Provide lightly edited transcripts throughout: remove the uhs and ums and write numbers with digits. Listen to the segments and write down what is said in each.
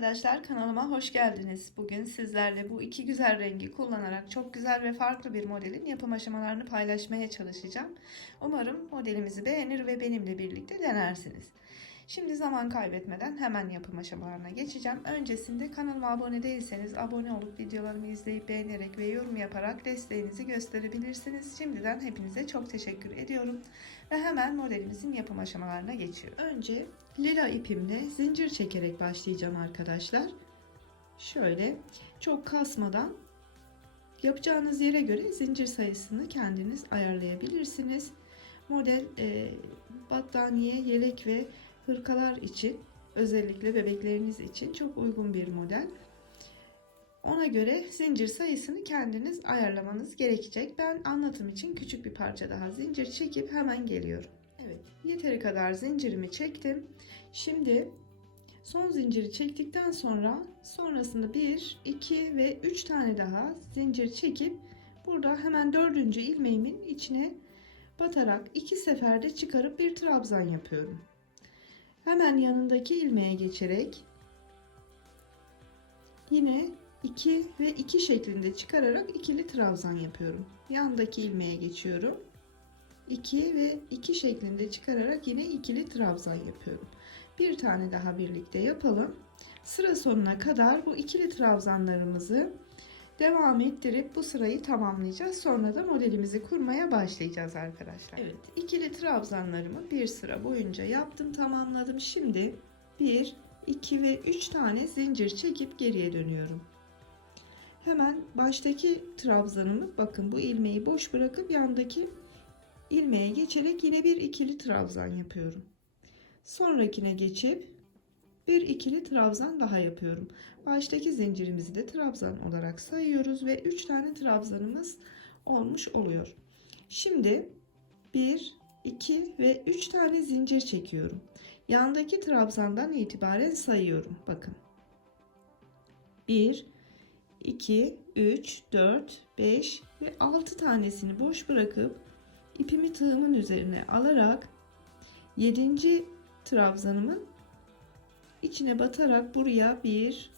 Arkadaşlar, kanalıma hoş geldiniz. Bugün sizlerle bu iki güzel rengi kullanarak çok güzel ve farklı bir modelin yapım aşamalarını paylaşmaya çalışacağım. Umarım modelimizi beğenir ve benimle birlikte denersiniz. Şimdi zaman kaybetmeden hemen yapım aşamalarına geçeceğim. Öncesinde kanalıma abone değilseniz abone olup videolarımı izleyip beğenerek ve yorum yaparak desteğinizi gösterebilirsiniz. Şimdiden hepinize çok teşekkür ediyorum. Ve hemen modelimizin yapım aşamalarına geçiyorum. Önce lila ipimle zincir çekerek başlayacağım arkadaşlar. Şöyle çok kasmadan, yapacağınız yere göre zincir sayısını kendiniz ayarlayabilirsiniz. Model battaniye, yelek ve hırkalar için, özellikle bebekleriniz için çok uygun bir model. Ona göre zincir sayısını kendiniz ayarlamanız gerekecek. Ben anlatım için küçük bir parça daha zincir çekip hemen geliyorum. Evet, yeteri kadar zincirimi çektim. Şimdi son zinciri çektikten sonrasında 1, 2 ve 3 tane daha zincir çekip burada hemen 4. ilmeğimin içine batarak 2 seferde çıkarıp bir trabzan yapıyorum. Hemen yanındaki ilmeğe geçerek yine 2 ve 2 şeklinde çıkararak ikili trabzan yapıyorum. Yandaki ilmeğe geçiyorum. 2 ve 2 şeklinde çıkararak yine ikili trabzan yapıyorum. Bir tane daha birlikte yapalım. Sıra sonuna kadar bu ikili trabzanlarımızı devam ettirip bu sırayı tamamlayacağız. Sonra da modelimizi kurmaya başlayacağız arkadaşlar. Evet, ikili trabzanlarımı bir sıra boyunca yaptım, tamamladım. Şimdi 1, 2 ve 3 tane zincir çekip geriye dönüyorum. Hemen baştaki trabzanımı, bakın bu ilmeği boş bırakıp yandaki ilmeğe geçerek yine bir ikili trabzan yapıyorum. Sonrakine geçip bir ikili trabzan daha yapıyorum. Baştaki zincirimizi de trabzan olarak sayıyoruz ve 3 tane trabzanımız olmuş oluyor. Şimdi 1, 2 ve 3 tane zincir çekiyorum. Yandaki trabzandan itibaren sayıyorum. Bakın. 1, 2, 3, 4, 5 ve 6 tanesini boş bırakıp ipimi tığımın üzerine alarak 7. trabzanımın içine batarak buraya 1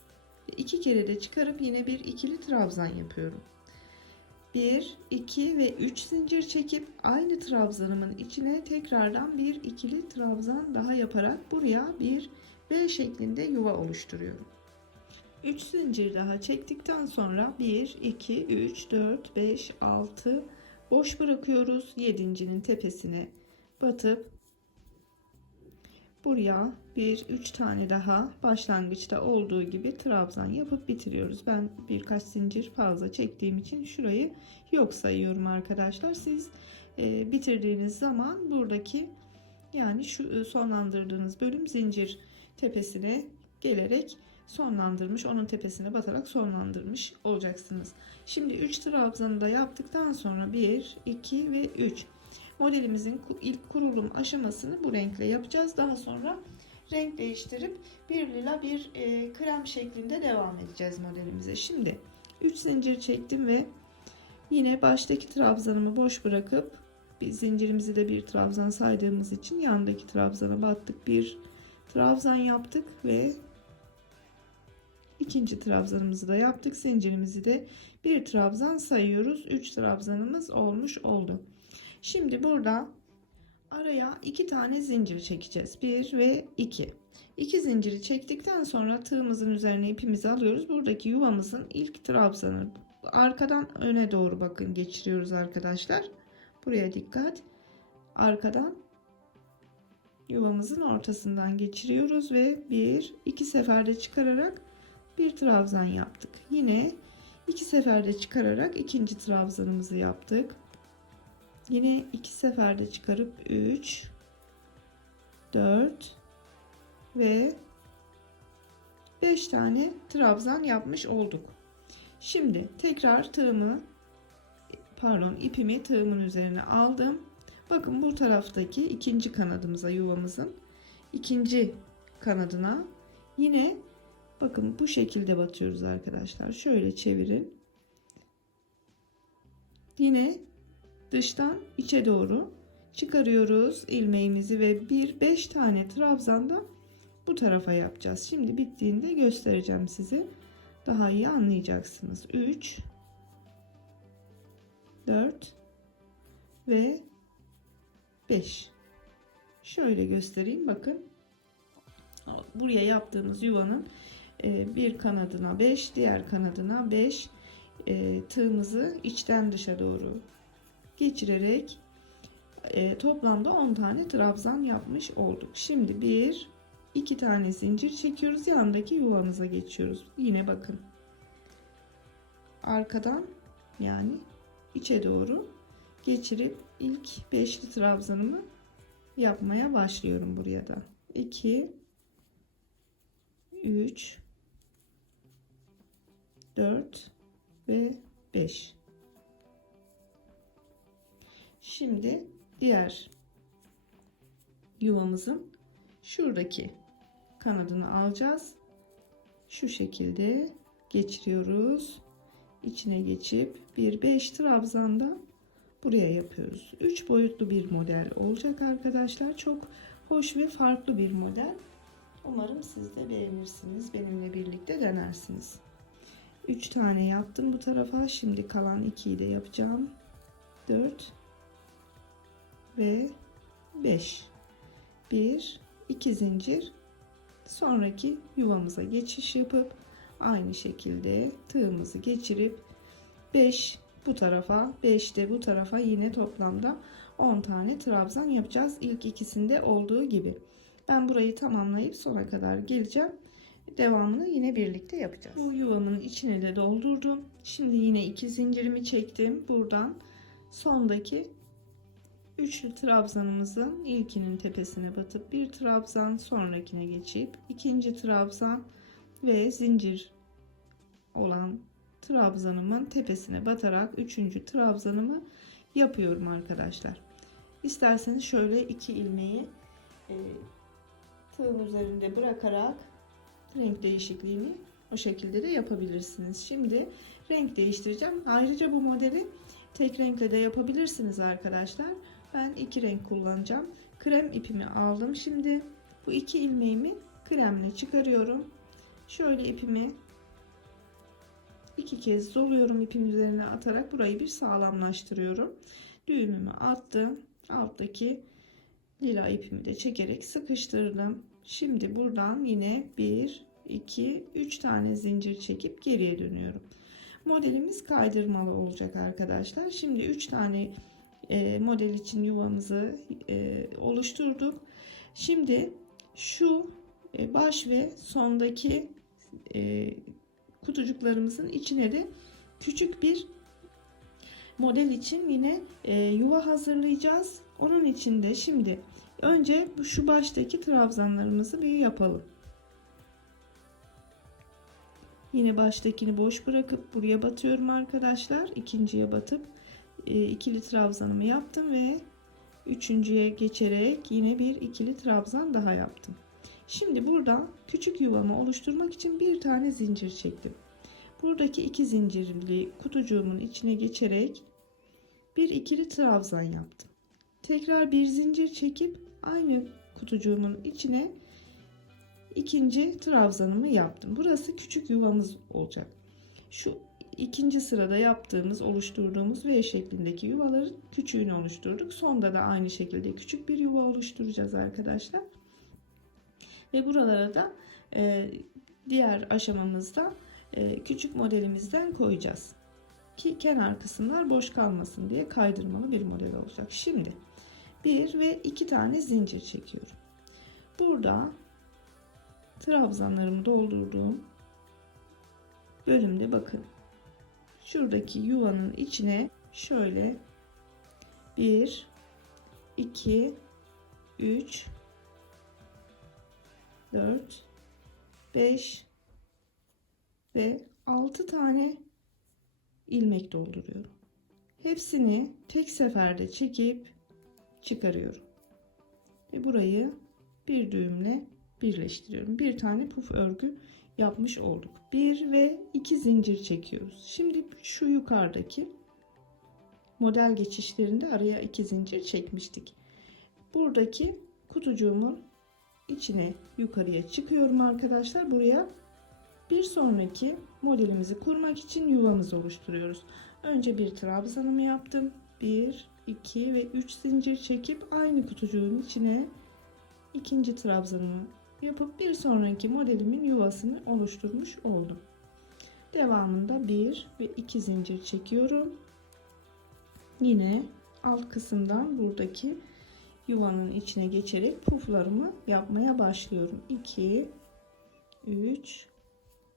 ve 2 kere de çıkarıp yine bir ikili trabzan yapıyorum. 1, 2 ve 3 zincir çekip aynı trabzanımın içine tekrardan bir ikili trabzan daha yaparak buraya bir V şeklinde yuva oluşturuyorum. 3 zincir daha çektikten sonra 1, 2, 3, 4, 5, 6 boş bırakıyoruz. 7.'nin tepesine batıp buraya 3 tane daha başlangıçta olduğu gibi trabzan yapıp bitiriyoruz. Ben birkaç zincir fazla çektiğim için şurayı yok sayıyorum arkadaşlar. Siz bitirdiğiniz zaman buradaki, yani şu sonlandırdığınız bölüm zincir tepesine gelerek sonlandırmış, onun tepesine batarak sonlandırmış olacaksınız. Şimdi 3 trabzanı da yaptıktan sonra 1, 2 ve 3 modelimizin ilk kurulum aşamasını bu renkle yapacağız. Daha sonra renk değiştirip bir lila bir krem şeklinde devam edeceğiz modelimize. Şimdi 3 zincir çektim ve yine baştaki trabzanımı boş bırakıp zincirimizi de bir trabzan saydığımız için yandaki trabzana battık, bir trabzan yaptık ve ikinci trabzanımızı da yaptık. Zincirimizi de bir trabzan sayıyoruz. 3 trabzanımız olmuş oldu. Şimdi burada araya 2 tane zincir çekeceğiz. 1 ve 2. 2 zinciri çektikten sonra tığımızın üzerine ipimizi alıyoruz. Buradaki yuvamızın ilk trabzanı arkadan öne doğru bakın geçiriyoruz arkadaşlar. Buraya dikkat. Arkadan yuvamızın ortasından geçiriyoruz ve 1, 2 seferde çıkararak bir trabzan yaptık. Yine 2 seferde çıkararak ikinci trabzanımızı yaptık. Yine 2 seferde çıkarıp 3, 4 ve 5 tane trabzan yapmış olduk. Şimdi tekrar ipimi tığımın üzerine aldım. Bakın bu taraftaki ikinci kanadımıza, yuvamızın ikinci kanadına yine bakın bu şekilde batıyoruz arkadaşlar. Şöyle çevirin. Yine dıştan içe doğru çıkarıyoruz ilmeğimizi ve 5 tane trabzanda bu tarafa yapacağız. Şimdi bittiğinde göstereceğim size. Daha iyi anlayacaksınız. 3, 4 ve 5. Şöyle göstereyim, bakın. Buraya yaptığımız yuvanın bir kanadına 5, diğer kanadına 5 tığımızı içten dışa doğru geçirerek toplamda 10 tane trabzan yapmış olduk. Şimdi 1, 2 tane zincir çekiyoruz. Yanındaki yuvamıza geçiyoruz. Yine bakın. Arkadan, yani içe doğru geçirip ilk 5'li trabzanımı yapmaya başlıyorum buraya da. 2, 3, 4 ve 5. Şimdi diğer yuvamızın şuradaki kanadını alacağız. Şu şekilde geçiriyoruz. İçine geçip bir 5 trabzanda buraya yapıyoruz. 3 boyutlu bir model olacak arkadaşlar. Çok hoş ve farklı bir model. Umarım siz de beğenirsiniz. Benimle birlikte denersiniz. 3 tane yaptım bu tarafa. Şimdi kalan 2'yi de yapacağım. 4 ve 5. 1, 2 zincir. Sonraki yuvamıza geçiş yapıp aynı şekilde tığımızı geçirip 5 bu tarafa, 5 de bu tarafa, yine toplamda 10 tane trabzan yapacağız. İlk ikisinde olduğu gibi. Ben burayı tamamlayıp sona kadar geleceğim. Devamını yine birlikte yapacağız. Bu yuvamın içine de doldurdum. Şimdi yine 2 zincirimi çektim. Buradan sondaki üçlü trabzanımızın ilkinin tepesine batıp bir trabzan, sonrakine geçip ikinci trabzan ve zincir olan trabzanımın tepesine batarak üçüncü trabzanımı yapıyorum arkadaşlar. İsterseniz şöyle 2 ilmeği tığın üzerinde bırakarak renk değişikliğini o şekilde de yapabilirsiniz. Şimdi renk değiştireceğim. Ayrıca bu modeli tek renkle de yapabilirsiniz arkadaşlar. Ben 2 renk kullanacağım. Krem ipimi aldım. Şimdi bu 2 ilmeğimi kremle çıkarıyorum. Şöyle ipimi 2 kez doluyorum, ipin üzerine atarak burayı bir sağlamlaştırıyorum. Düğümümü attım. Alttaki lila ipimi de çekerek sıkıştırdım. Şimdi buradan yine 1, 2, 3 tane zincir çekip geriye dönüyorum. Modelimiz kaydırmalı olacak arkadaşlar. Şimdi 3 tane model için yuvamızı oluşturduk. Şimdi şu baş ve sondaki kutucuklarımızın içine de küçük bir model için yine yuva hazırlayacağız. Onun için de şimdi önce şu baştaki trabzanlarımızı bir yapalım. Yine baştakini boş bırakıp buraya batıyorum arkadaşlar. İkinciye batıp ikili trabzanımı yaptım ve üçüncüye geçerek yine bir ikili trabzan daha yaptım. Şimdi burada küçük yuvamı oluşturmak için bir tane zincir çektim. Buradaki 2 zincirli kutucuğumun içine geçerek bir ikili trabzan yaptım. Tekrar bir zincir çekip aynı kutucuğumun içine ikinci trabzanımı yaptım. Burası küçük yuvamız olacak. Şu ikinci sırada yaptığımız, oluşturduğumuz V şeklindeki yuvaların küçüğünü oluşturduk. Sonda da aynı şekilde küçük bir yuva oluşturacağız arkadaşlar. Ve buralara da diğer aşamamızda küçük modelimizden koyacağız. Ki kenar kısımlar boş kalmasın diye kaydırmalı bir model olacak. Şimdi 1 ve 2 tane zincir çekiyorum. Burada trabzanlarımı doldurduğum bölümde bakın. Şuradaki yuvanın içine şöyle 1, 2, 3, 4, 5 ve 6 tane ilmek dolduruyorum. Hepsini tek seferde çekip çıkarıyorum. Ve burayı bir düğümle birleştiriyorum. Bir tane puf örgü yapmış olduk. 1 ve 2 zincir çekiyoruz. Şimdi şu yukarıdaki model geçişlerinde araya 2 zincir çekmiştik. Buradaki kutucuğumun içine yukarıya çıkıyorum arkadaşlar. Buraya bir sonraki modelimizi kurmak için yuvamızı oluşturuyoruz. Önce bir trabzanımı yaptım. 1, 2 ve 3 zincir çekip aynı kutucuğun içine ikinci trabzanımı yapıp bir sonraki modelimin yuvasını oluşturmuş oldum. Devamında 1 ve 2 zincir çekiyorum. Yine alt kısımdan buradaki yuvanın içine geçerek puflarımı yapmaya başlıyorum. 2, 3,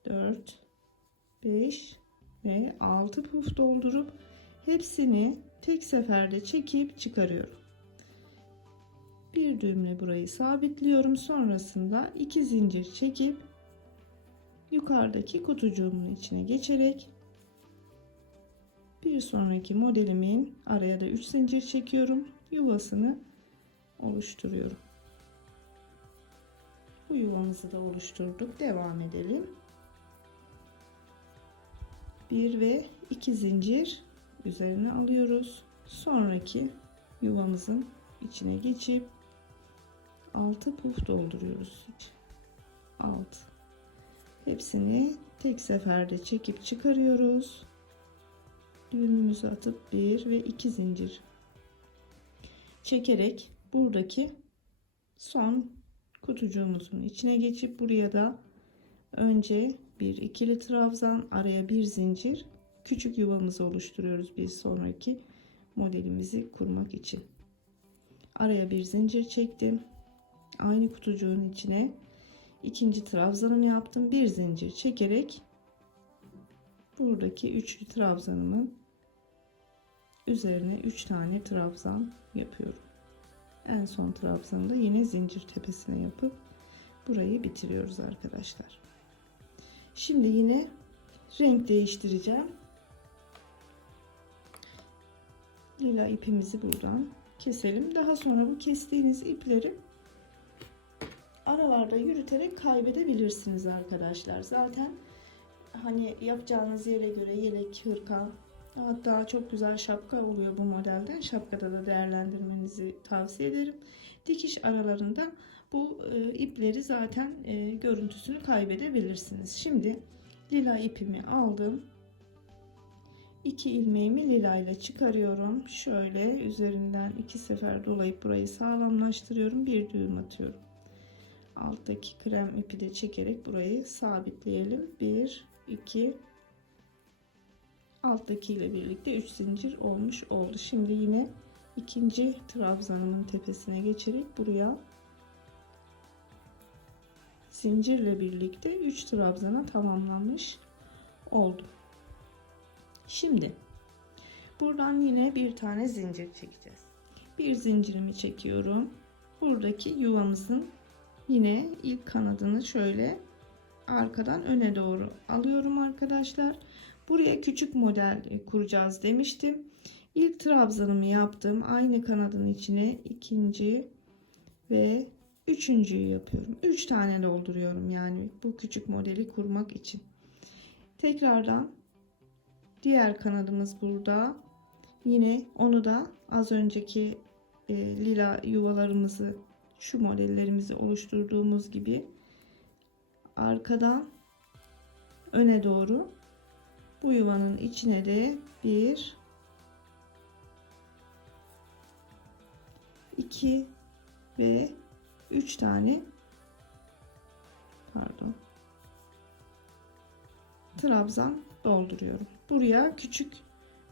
4, 5 ve 6 puf doldurup hepsini tek seferde çekip çıkarıyorum. Bir düğümle burayı sabitliyorum. Sonrasında 2 zincir çekip yukarıdaki kutucuğumun içine geçerek bir sonraki modelimin araya da 3 zincir çekiyorum. Yuvasını oluşturuyorum. Bu yuvamızı da oluşturduk. Devam edelim. 1 ve 2 zincir üzerine alıyoruz. Sonraki yuvamızın içine geçip 6 puf dolduruyoruz. 6. Hepsini tek seferde çekip çıkarıyoruz. Düğümümüzü atıp 1 ve 2 zincir çekerek buradaki son kutucuğumuzun içine geçip buraya da önce bir ikili trabzan, araya bir zincir, küçük yuvamızı oluşturuyoruz bir sonraki modelimizi kurmak için. Araya bir zincir çektim. Aynı kutucuğun içine ikinci trabzanımı yaptım. Bir zincir çekerek buradaki üçlü trabzanımın üzerine 3 tane trabzan yapıyorum. En son trabzanı da yine zincir tepesine yapıp burayı bitiriyoruz arkadaşlar. Şimdi yine renk değiştireceğim. Lila ipimizi buradan keselim. Daha sonra bu kestiğiniz ipleri aralarda yürüterek kaybedebilirsiniz arkadaşlar. Zaten hani yapacağınız yere göre yelek, hırka, hatta çok güzel şapka oluyor bu modelden. Şapkada da değerlendirmenizi tavsiye ederim. Dikiş aralarında bu ipleri zaten görüntüsünü kaybedebilirsiniz. Şimdi lila ipimi aldım. 2 ilmeğimi lila ile çıkarıyorum. Şöyle üzerinden 2 sefer dolayıp burayı sağlamlaştırıyorum. Bir düğüm atıyorum. Alttaki krem ipi de çekerek burayı sabitleyelim. 1, 2, alttaki ile birlikte 3 zincir olmuş oldu. Şimdi yine ikinci trabzanımın tepesine geçerek buraya zincirle birlikte 3 trabzana tamamlanmış oldum. Şimdi buradan yine bir tane zincir çekeceğiz. Bir zincirimi çekiyorum. Buradaki yuvamızın yine ilk kanadını şöyle arkadan öne doğru alıyorum arkadaşlar. Buraya küçük model kuracağız demiştim. İlk trabzanımı yaptım. Aynı kanadın içine ikinci ve üçüncüyü yapıyorum. 3 tane dolduruyorum yani bu küçük modeli kurmak için. Tekrardan diğer kanadımız burada. Yine onu da az önceki lila yuvalarımızı, şu modellerimizi oluşturduğumuz gibi arkadan öne doğru bu yuvanın içine de 1, 2 ve 3 tane trabzan dolduruyorum. Buraya küçük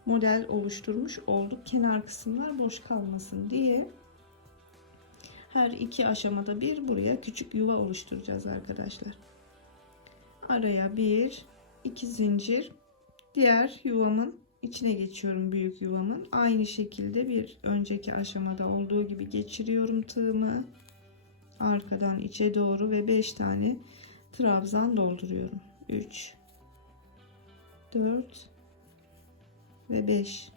model oluşturmuş olduk. Kenar kısımlar boş kalmasın diye her iki aşamada bir buraya küçük yuva oluşturacağız arkadaşlar. Araya 1, 2 zincir, diğer yuvamın içine geçiyorum, büyük yuvamın. Aynı şekilde bir önceki aşamada olduğu gibi geçiriyorum tığımı arkadan içe doğru ve 5 tane trabzan dolduruyorum. 3, 4 ve 5.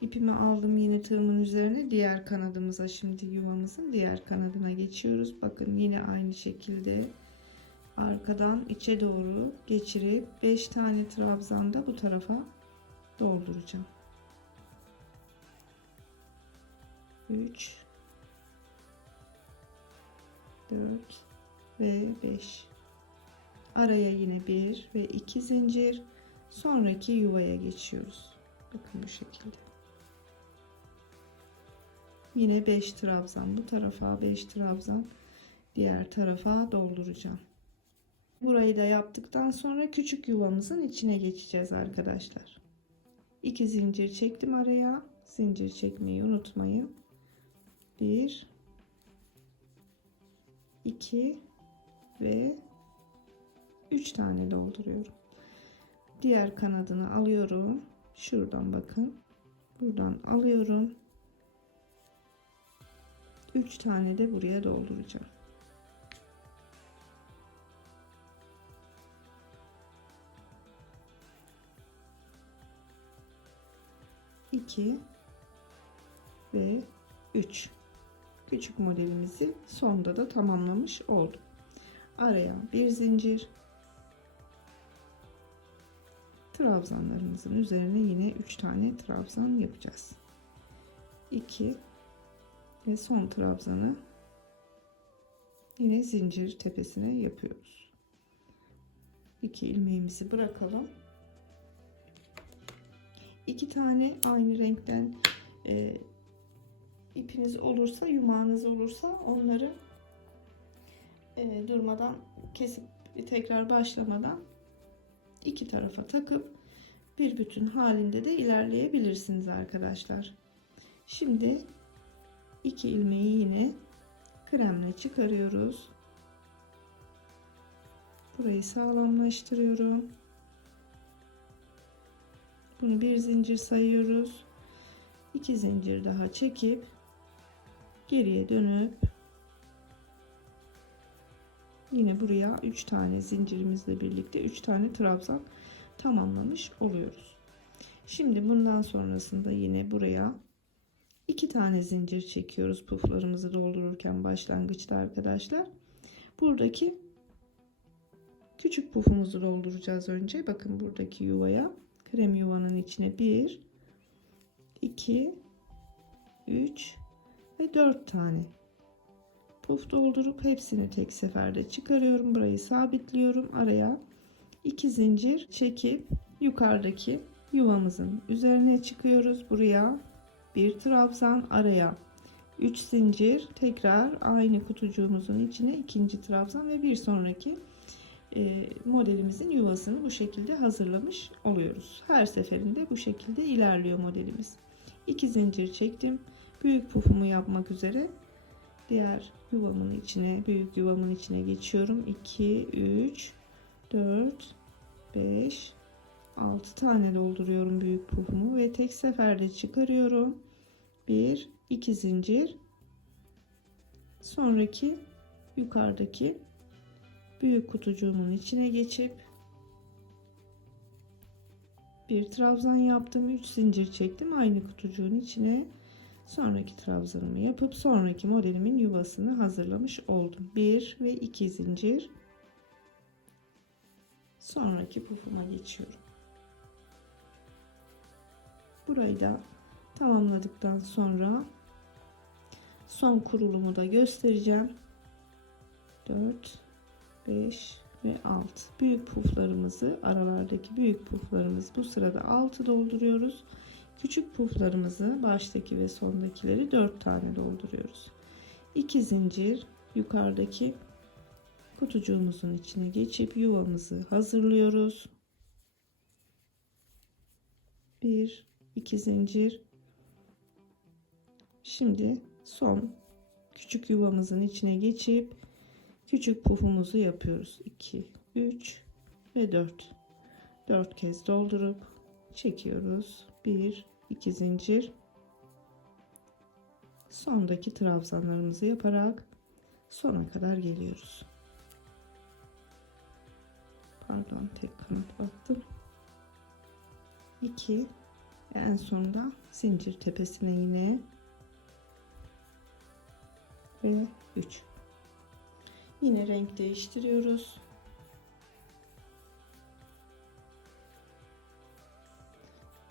İpimi aldım yine tığımın üzerine, diğer kanadımıza, şimdi yuvamızın diğer kanadına geçiyoruz. Bakın yine aynı şekilde arkadan içe doğru geçirip 5 tane trabzan da bu tarafa dolduracağım. 3, 4 ve 5. Araya yine 1 ve 2 zincir. Sonraki yuvaya geçiyoruz. Bakın bu şekilde. Yine 5 trabzan bu tarafa, 5 trabzan diğer tarafa dolduracağım. Burayı da yaptıktan sonra küçük yuvamızın içine geçeceğiz arkadaşlar. 2 zincir çektim araya. Zincir çekmeyi unutmayın. 1 2 ve 3 tane dolduruyorum. Diğer kanadını alıyorum. Şuradan bakın. Buradan alıyorum. 3 tane de buraya dolduracağım. İki ve 3. Küçük modelimizi sonda da tamamlamış oldum. Araya bir zincir. Trabzanlarımızın üzerine yine 3 tane trabzan yapacağız. 2 ve son trabzanı yine zincir tepesine yapıyoruz. 2 ilmeğimizi bırakalım. 2 tane aynı renkten ipiniz olursa, yumağınız olursa onları durmadan kesip tekrar başlamadan iki tarafa takıp bir bütün halinde de ilerleyebilirsiniz arkadaşlar. Şimdi 2 ilmeği yine kremle çıkarıyoruz. Burayı sağlamlaştırıyorum. Bunu bir zincir sayıyoruz. 2 zincir daha çekip geriye dönüp yine buraya 3 tane zincirimizle birlikte 3 tane trabzan tamamlamış oluyoruz. Şimdi bundan sonrasında yine buraya 2 tane zincir çekiyoruz puflarımızı doldururken başlangıçta arkadaşlar. Buradaki küçük pufumuzu dolduracağız önce. Bakın buradaki yuvaya, krem yuvanın içine 1 2 3 ve 4 tane puf doldurup hepsini tek seferde çıkarıyorum. Burayı sabitliyorum. Araya 2 zincir çekip yukarıdaki yuvamızın üzerine çıkıyoruz. Buraya bir trabzan, araya 3 zincir, tekrar aynı kutucuğumuzun içine ikinci trabzan ve bir sonraki modelimizin yuvasını bu şekilde hazırlamış oluyoruz. Her seferinde bu şekilde ilerliyor modelimiz. 2 zincir çektim. Büyük pufumu yapmak üzere diğer yuvamın içine, büyük yuvamın içine geçiyorum. 2 3 4 5 6 tane dolduruyorum büyük pufumu ve tek seferde çıkarıyorum. 1 2 zincir, sonraki yukarıdaki büyük kutucuğumun içine geçip bir trabzan yaptım, 3 zincir çektim aynı kutucuğun içine. Sonraki trabzanımı yapıp sonraki modelimin yuvasını hazırlamış oldum. 1 ve 2 zincir, sonraki pufuma geçiyorum. Burayı da tamamladıktan sonra son kurulumu da göstereceğim. 4 5 ve 6 büyük puflarımızı, aralardaki büyük puflarımız bu sırada 6 dolduruyoruz. Küçük puflarımızı, baştaki ve sondakileri 4 tane dolduruyoruz. 2 zincir yukarıdaki kutucuğumuzun içine geçip yuvamızı hazırlıyoruz. 1 2 zincir. Şimdi son küçük yuvamızın içine geçip küçük pufumuzu yapıyoruz. 2 3 ve 4 4 kez doldurup çekiyoruz. 1 2 zincir, sondaki trabzanlarımızı yaparak sona kadar geliyoruz. Pardon, tek kanat battım. 2 en sonunda zincir tepesine yine ve 3. Yine renk değiştiriyoruz.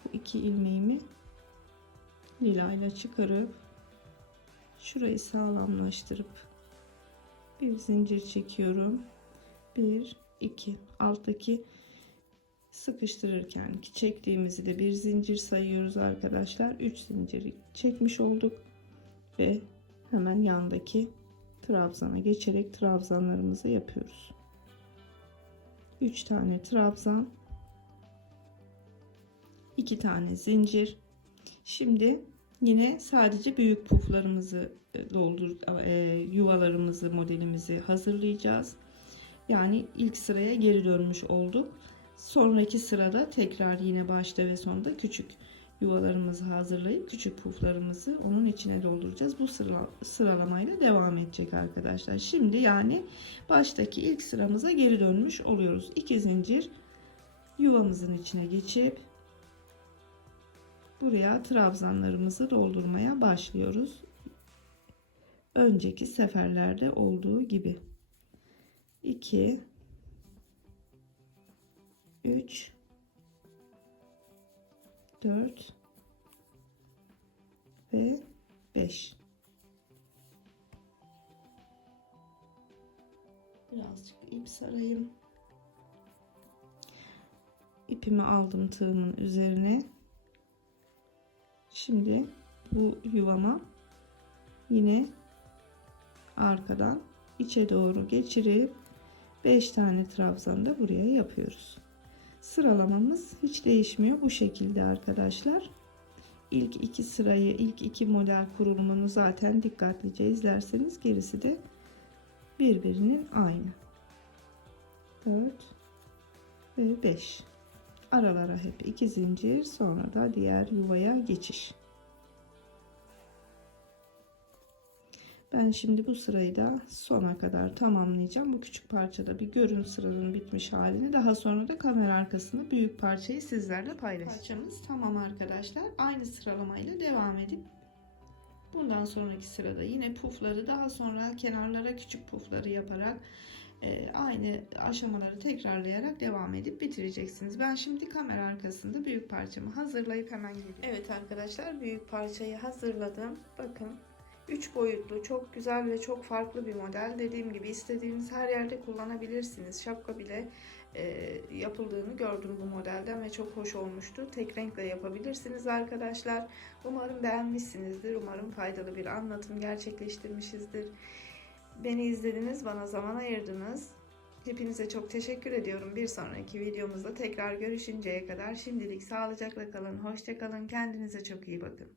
Bu 2 ilmeğimi lila ile çıkarıp şurayı sağlamlaştırıp Bir zincir çekiyorum. 1 2 alttaki sıkıştırırken çektiğimizi de bir zincir sayıyoruz arkadaşlar. 3 zinciri çekmiş olduk ve hemen yandaki trabzana geçerek trabzanlarımızı yapıyoruz. 3 tane trabzan, 2 tane zincir. Şimdi yine sadece büyük puflarımızı yuvalarımızı, modelimizi hazırlayacağız. Yani ilk sıraya geri dönmüş olduk. Sonraki sırada tekrar yine başta ve sonda küçük yuvalarımızı hazırlayıp küçük puflarımızı onun içine dolduracağız. Bu sıralamayla devam edecek arkadaşlar. Şimdi yani baştaki ilk sıramıza geri dönmüş oluyoruz. 2 zincir yuvamızın içine geçip buraya trabzanlarımızı doldurmaya başlıyoruz. Önceki seferlerde olduğu gibi. 2 3 4 ve 5. Birazcık ip sarayım. İpimi aldım tığımın üzerine. Şimdi bu yuvama yine arkadan içe doğru geçirip 5 tane trabzan da buraya yapıyoruz. Sıralamamız hiç değişmiyor bu şekilde arkadaşlar. İlk iki sırayı, ilk iki model kurulumunu zaten dikkatlice izlerseniz gerisi de birbirinin aynı. 4 ve 5. Aralara hep 2 zincir, sonra da diğer yuvaya geçiş. Ben şimdi bu sırayı da sona kadar tamamlayacağım. Bu küçük parçada bir görün sıranın bitmiş halini. Daha sonra da kamera arkasında büyük parçayı sizlerle paylaşacağım. Parçamız tamam arkadaşlar. Aynı sıralamayla devam edip bundan sonraki sırada yine pufları, daha sonra kenarlara küçük pufları yaparak aynı aşamaları tekrarlayarak devam edip bitireceksiniz. Ben şimdi kamera arkasında büyük parçamı hazırlayıp hemen geliyorum. Evet arkadaşlar, büyük parçayı hazırladım. Bakın, 3 boyutlu, çok güzel ve çok farklı bir model. Dediğim gibi istediğiniz her yerde kullanabilirsiniz. Şapka bile yapıldığını gördüm bu modelden ve çok hoş olmuştu. Tek renkle yapabilirsiniz arkadaşlar. Umarım beğenmişsinizdir. Umarım faydalı bir anlatım gerçekleştirmişizdir. Beni izlediniz, bana zaman ayırdınız. Hepinize çok teşekkür ediyorum. Bir sonraki videomuzda tekrar görüşünceye kadar şimdilik sağlıcakla kalın, hoşça kalın, kendinize çok iyi bakın.